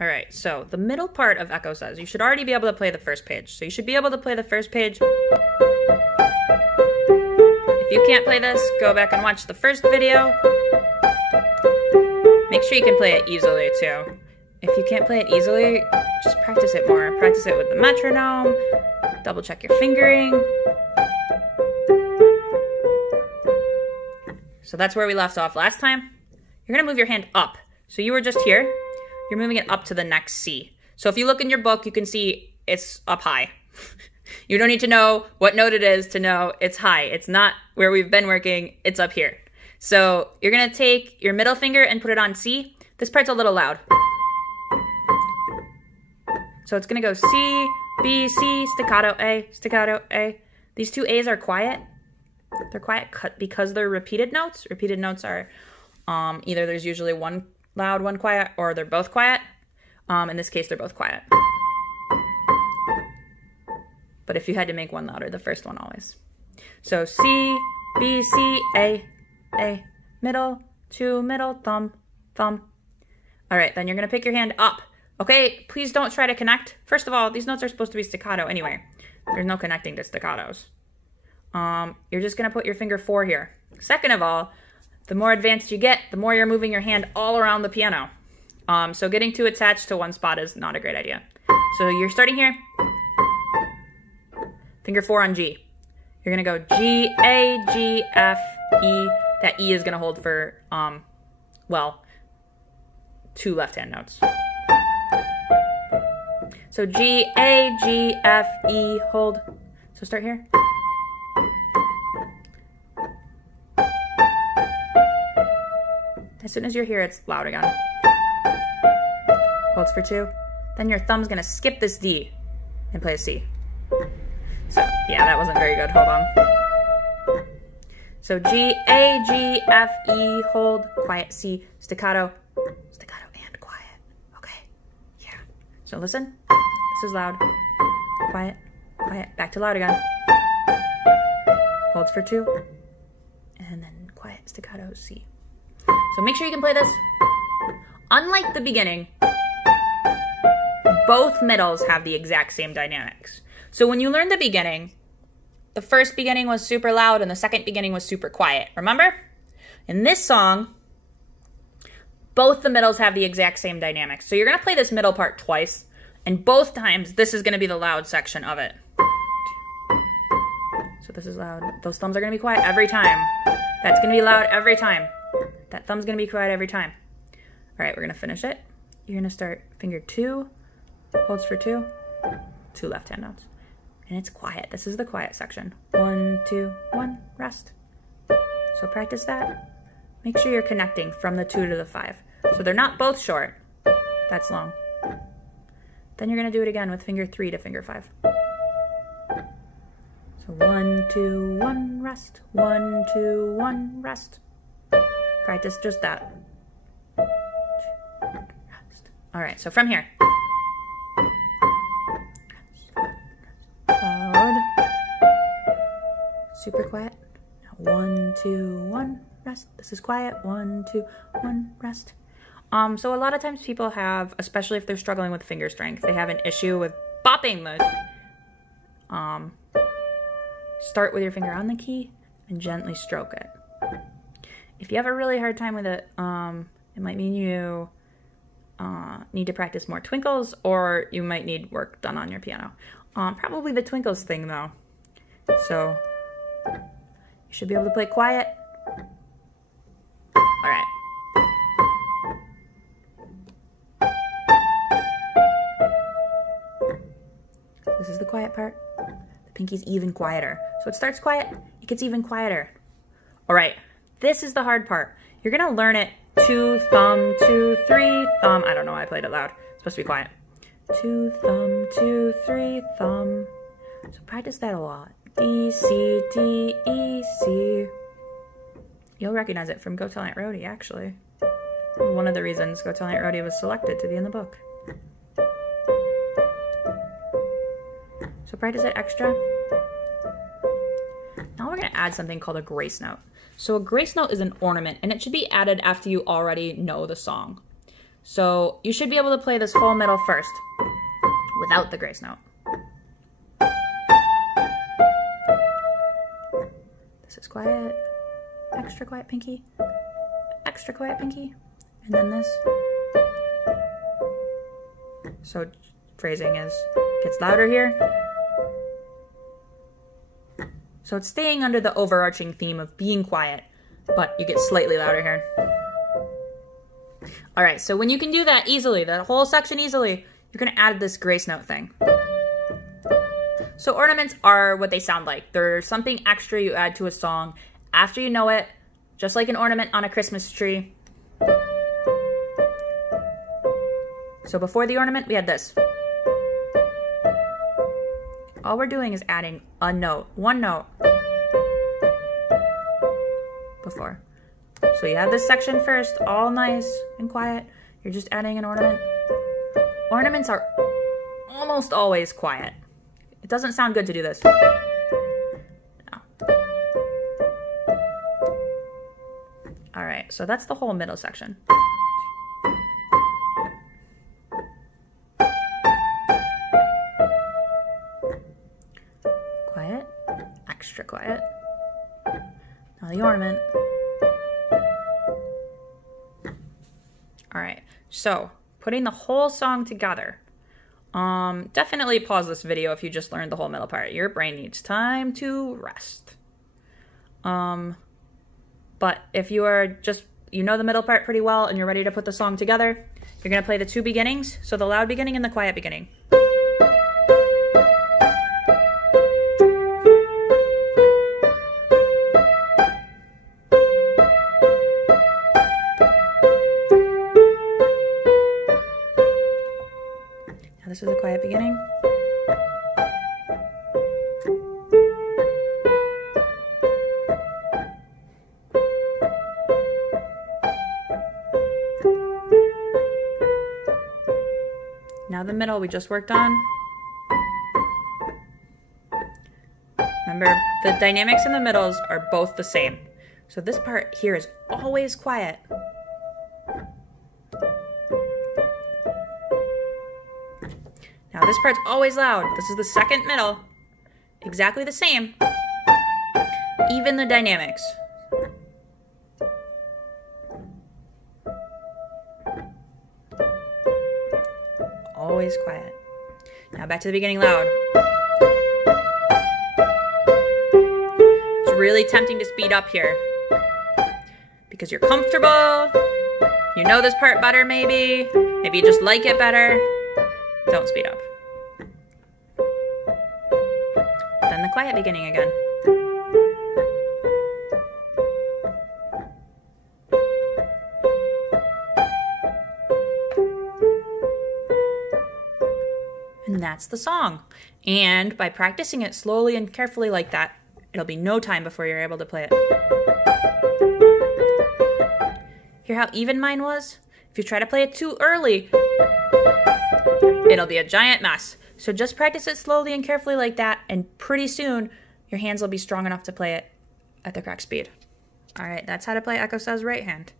All right, so the middle part of eccosaise, you should already be able to play the first page. So you should be able to play the first page. If you can't play this, go back and watch the first video. Make sure you can play it easily too. If you can't play it easily, just practice it more. Practice it with the metronome. Double check your fingering. So that's where we left off last time. You're gonna move your hand up. So you were just here. You're moving it up to the next C. So if you look in your book, you can see it's up high. You don't need to know what note it is to know it's high. It's not where we've been working, it's up here. So you're gonna take your middle finger and put it on C. This part's a little loud. So it's gonna go C, B, C, staccato A, staccato A. These two A's are quiet. They're quiet because they're repeated notes. Repeated notes are either there's usually one loud, one quiet, or they're both quiet. In this case, they're both quiet. But if you had to make one louder, the first one always. So C, B, C, A, middle, two, middle, thumb, thumb. All right, then you're gonna pick your hand up. Okay, please don't try to connect. First of all, these notes are supposed to be staccato anyway. There's no connecting to staccatos. You're just gonna put your finger 4 here. Second of all, the more advanced you get, the more you're moving your hand all around the piano. So getting too attached to one spot is not a great idea. So you're starting here. Finger 4 on G. You're gonna go G, A, G, F, E. That E is gonna hold for, well, 2 left-hand notes. So G, A, G, F, E, hold. So start here. As soon as you're here, it's loud again. Holds for 2. Then your thumb's gonna skip this D and play a C. So, yeah, that wasn't very good. Hold on. So G, A, G, F, E, hold, quiet, C, staccato, staccato and quiet. Okay, yeah. So listen, this is loud, quiet, quiet, back to loud again. Holds for 2, and then quiet, staccato, C. So make sure you can play this. Unlike the beginning, both middles have the exact same dynamics. So when you learn the beginning, the first beginning was super loud and the second beginning was super quiet. Remember? In this song, both the middles have the exact same dynamics. So you're going to play this middle part twice, and both times this is going to be the loud section of it. So this is loud. Those thumbs are going to be quiet every time. That's going to be loud every time. That thumb's going to be quiet every time. All right, we're going to finish it. You're going to start finger 2, holds for 2, 2 left-hand notes. And it's quiet. This is the quiet section. 1, 2, 1, rest. So practice that. Make sure you're connecting from the 2 to the 5. So they're not both short. That's long. Then you're gonna do it again with finger 3 to finger 5. So 1, 2, 1, rest. 1, 2, 1, rest. Practice just that. Rest. All right, so from here. Super quiet. Now 1, 2, 1, rest. This is quiet. 1, 2, 1, rest. So a lot of times people have, especially if they're struggling with finger strength, they have an issue with bopping the, start with your finger on the key and gently stroke it. If you have a really hard time with it, it might mean you need to practice more twinkles, or you might need work done on your piano. Probably the twinkles thing though. So you should be able to play quiet. All right. This is the quiet part. The pinky's even quieter. So it starts quiet, it gets even quieter. All right, this is the hard part. You're gonna learn it 2, thumb, 2, 3, thumb. I don't know why I played it loud. It's supposed to be quiet. 2, thumb, 2, 3, thumb. So practice that a lot. D, C, D, E, C. You'll recognize it from Go Tell Aunt Rhody, actually. One of the reasons Go Tell Aunt Rhody was selected to be in the book. So practice it extra. Now we're going to add something called a grace note. So a grace note is an ornament, and it should be added after you already know the song. So you should be able to play this whole middle first without the grace note. This is quiet, extra quiet pinky, extra quiet pinky, and then this. So phrasing gets louder here. So it's staying under the overarching theme of being quiet, but you get slightly louder here. All right, so when you can do that easily, that whole section easily, you're gonna add this grace note thing. So ornaments are what they sound like. They're something extra you add to a song after you know it, just like an ornament on a Christmas tree. So before the ornament, we had this. All we're doing is adding a note, one note before. So you have this section first, all nice and quiet. You're just adding an ornament. Ornaments are almost always quiet. It doesn't sound good to do this. No. All right, so that's the whole middle section. Quiet, extra quiet. Now the ornament. All right, so putting the whole song together. Definitely pause this video if you just learned the whole middle part. Your brain needs time to rest. But if you are just, you know the middle part pretty well and you're ready to put the song together, you're gonna play the two beginnings. So the loud beginning and the quiet beginning. This is a quiet beginning. Now the middle we just worked on. Remember, the dynamics in the middles are both the same. So this part here is always quiet. Now this part's always loud. This is the second middle. Exactly the same. Even the dynamics. Always quiet. Now back to the beginning loud. It's really tempting to speed up here. Because you're comfortable. You know this part better maybe. Maybe you just like it better. Don't speed up. Then the quiet beginning again. And that's the song. And by practicing it slowly and carefully like that, it'll be no time before you're able to play it. Hear how even mine was? If you try to play it too early, it'll be a giant mess. So just practice it slowly and carefully like that, and pretty soon your hands will be strong enough to play it at the correct speed. All right, that's how to play eccosaise right hand.